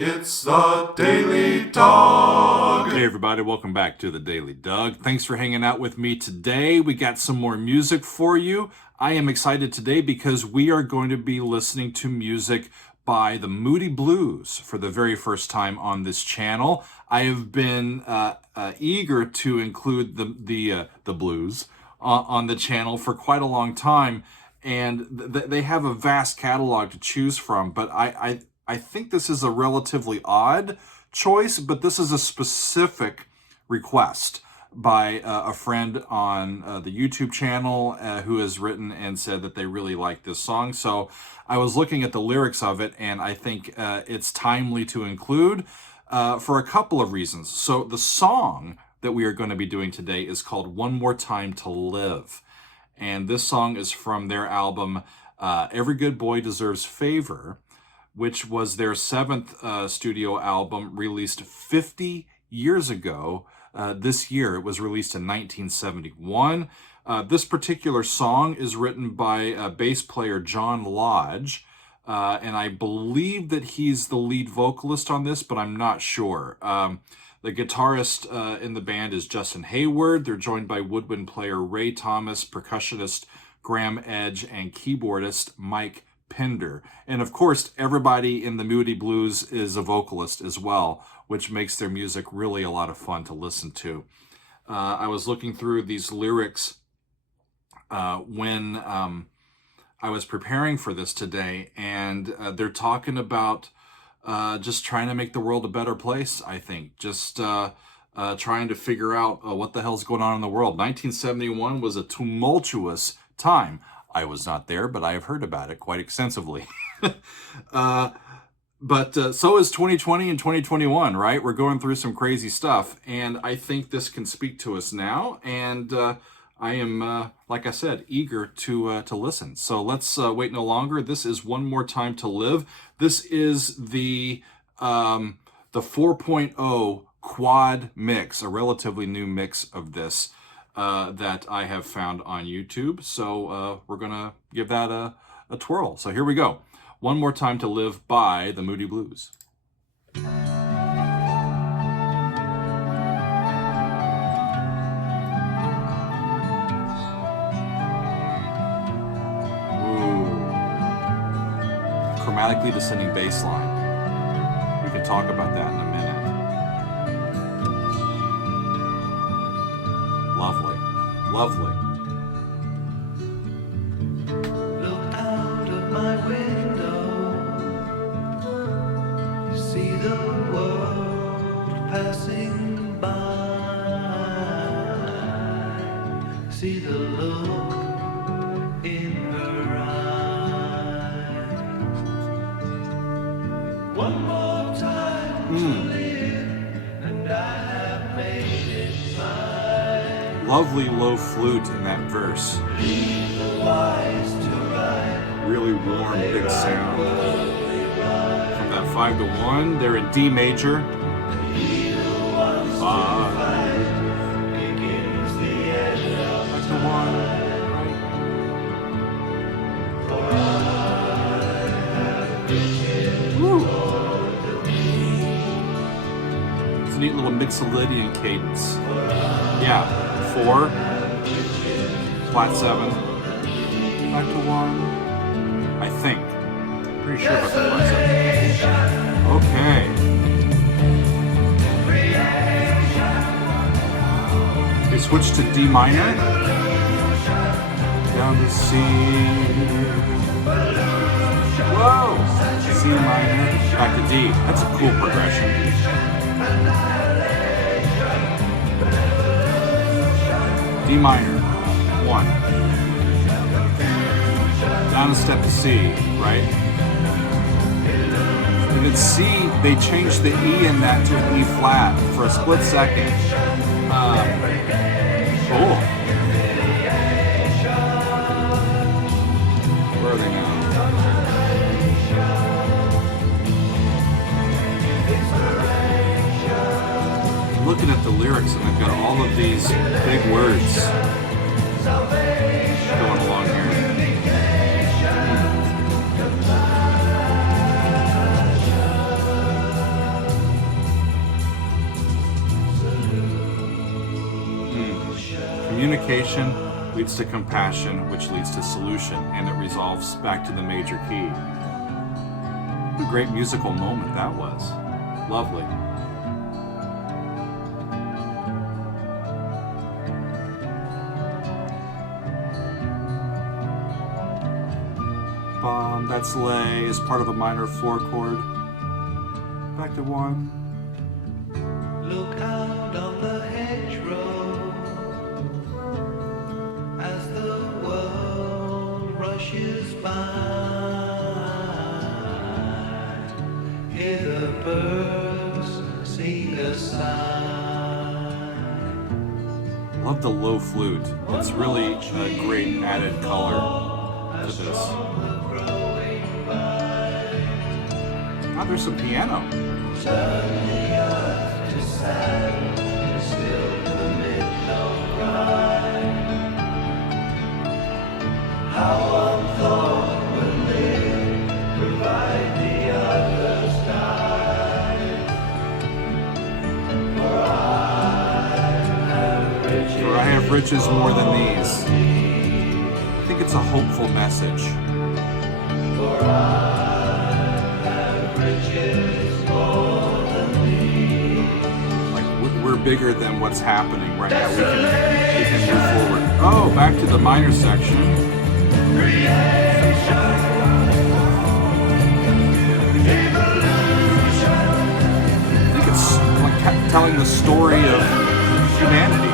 It's the Daily Dog. Hey everybody, welcome back to the Daily Doug. Thanks for hanging out with me today. We got some more music for you. I am excited today because we are going to be listening to music by the Moody Blues for the very first time on this channel. I have been eager to include the blues on the channel for quite a long time, and they have a vast catalog to choose from, but I think this is a relatively odd choice, but this is a specific request by a friend on the YouTube channel who has written and said that they really like this song. So I was looking at the lyrics of it, and I think it's timely to include for a couple of reasons. So the song that we are going to be doing today is called One More Time to Live. And this song is from their album, Every Good Boy Deserves Favour, which was their seventh studio album, released 50 years ago. This year, it was released in 1971. This particular song is written by bass player John Lodge, and I believe that he's the lead vocalist on this, but I'm not sure. The guitarist in the band is Justin Hayward. They're joined by woodwind player Ray Thomas, percussionist Graham Edge, and keyboardist Mike Pender. And of course, everybody in the Moody Blues is a vocalist as well, which makes their music really a lot of fun to listen to. I was looking through these lyrics when I was preparing for this today, and they're talking about just trying to make the world a better place, I think. Just trying to figure out what the hell's going on in the world. 1971 was a tumultuous time. I was not there, but I have heard about it quite extensively. But so is 2020 and 2021, right? We're going through some crazy stuff, and I think this can speak to us now, and I am, like I said, eager to listen. So let's wait no longer. This is One More Time to Live. This is the 4.0 quad mix, a relatively new mix of this that I have found on YouTube. So we're going to give that a twirl. So here we go. One More Time to Live by the Moody Blues. Ooh. Chromatically descending bass line. We can talk about that in a minute. Lovely. Lovely. Look out of my window, see the world passing by, see the look in her eyes. One more time to live, and I have made it mine. Lovely low flute in that verse. Really warm, big sound. From that 5 to 1, they're in D major. 5. Back to 1. Woo. It's a neat little Mixolydian cadence. Yeah. 4, flat 7, back to 1, I think. Pretty sure about the flat 7. Okay. We switch to D minor. Down to C. Whoa! C minor, back to D. That's a cool progression. D minor, 1. Down a step to C, right? And in C, they changed the E in that to an E flat for a split second. Cool. Where are they now? Looking at the lyrics, and they've got all of these big words going along here. communication leads to compassion, which leads to solution, and it resolves back to the major key. What a great musical moment that was. Lovely. That's lay is part of a minor 4 chord. Back to 1. Look out on the hedgerow as the world rushes by. Hear the birds sing a sigh. Love the low flute. It's really a great added color to this. Oh, there's some piano. Turn the earth to sand, still permit no cry. How one thought would live, provide the others die. For I have riches more than these. I think it's a hopeful message. For I We're bigger than what's happening right now. We can move forward. Oh, back to the minor section. I think it's like telling the story of humanity.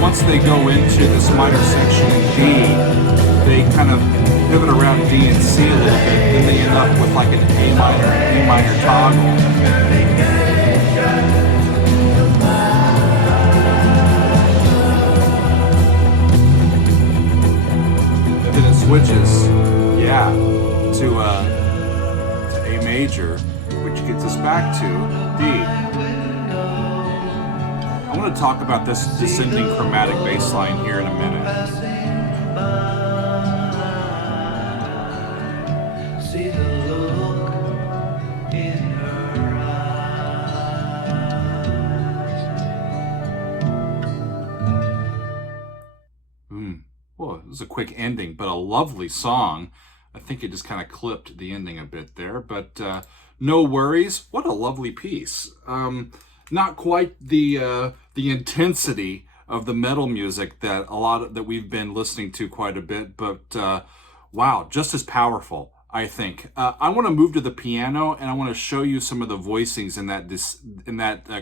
Once they go into this minor section in D, they kind of pivot around D and C a little bit, then they end up with like an A minor toggle. Then it switches, to A major, which gets us back to D. I want to talk about this descending chromatic bass line here in a minute. See the look in her eyes. Well, it was a quick ending, but a lovely song. I think it just kind of clipped the ending a bit there, but no worries. What a lovely piece. Not quite the intensity of the metal music that we've been listening to quite a bit, but wow, just as powerful, I think. I want to move to the piano, and I want to show you some of the voicings in that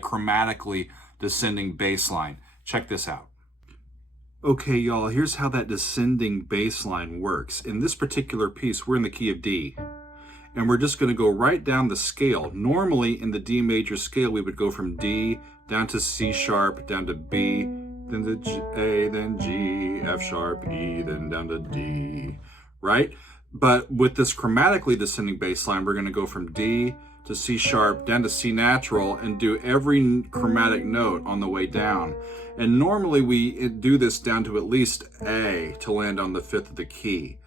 chromatically descending bass line. Check this out. Okay, y'all, here's how that descending bass line works. In this particular piece, we're in the key of D. And we're just going to go right down the scale. Normally in the D major scale, we would go from D down to C sharp, down to B, then to A, then G, F sharp, E, then down to D, right? But with this chromatically descending bass line, we're going to go from D to C sharp, down to C natural, and do every chromatic note on the way down. And normally we do this down to at least A to land on the 5th of the key.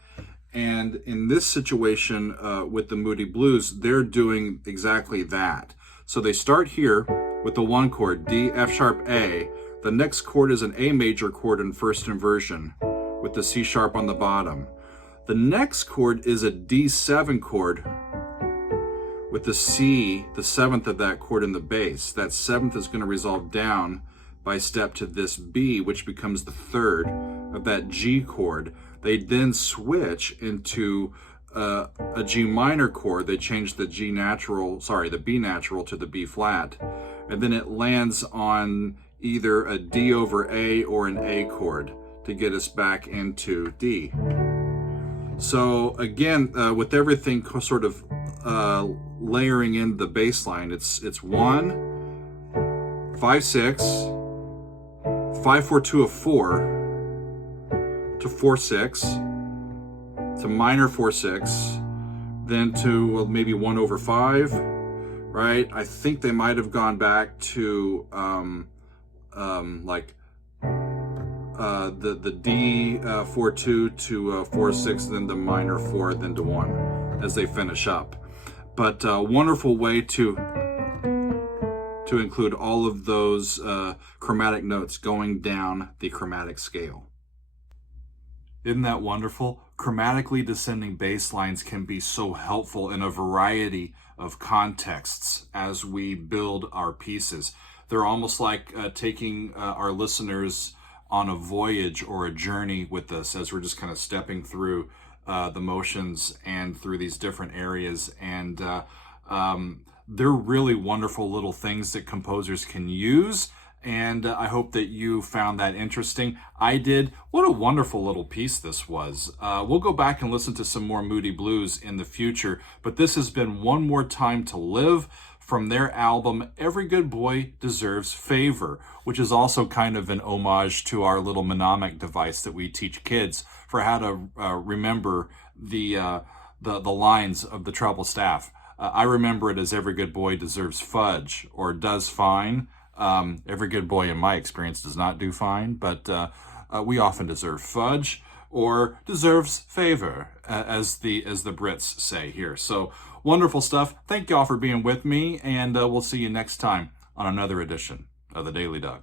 And in this situation with the Moody Blues, they're doing exactly that. So they start here with the 1 chord, D, F sharp, A. The next chord is an A major chord in first inversion with the C sharp on the bottom. The next chord is a D7 chord with the C, the 7th of that chord in the bass. That 7th is going to resolve down by step to this B, which becomes the 3rd of that G chord. They then switch into a G minor chord. They change the B natural to the B flat. And then it lands on either a D over A or an A chord to get us back into D. So again, with everything sort of layering in the bass line, it's 1, 5, 6, 5, 5/4-2 of 4 to 4/6 to minor 4/6, then to maybe 1/5, right? I think they might have gone back to the D 4/2 to 4/6, then the minor 4, then to 1 as they finish up. But wonderful way to include all of those chromatic notes going down the chromatic scale. Isn't that wonderful? Chromatically descending bass lines can be so helpful in a variety of contexts as we build our pieces. They're almost like taking our listeners on a voyage or a journey with us as we're just kind of stepping through the motions and through these different areas. And they're really wonderful little things that composers can use. And I hope that you found that interesting. I did. What a wonderful little piece this was. We'll go back and listen to some more Moody Blues in the future, but this has been One More Time to Live from their album, Every Good Boy Deserves Favour, which is also kind of an homage to our little mnemonic device that we teach kids for how to remember the lines of the treble staff. I remember it as Every Good Boy Deserves Fudge, or does fine. Every good boy in my experience does not do fine, but we often deserve fudge, or deserves favor, as the Brits say here. So wonderful stuff. Thank y'all for being with me, and we'll see you next time on another edition of the Daily Doug.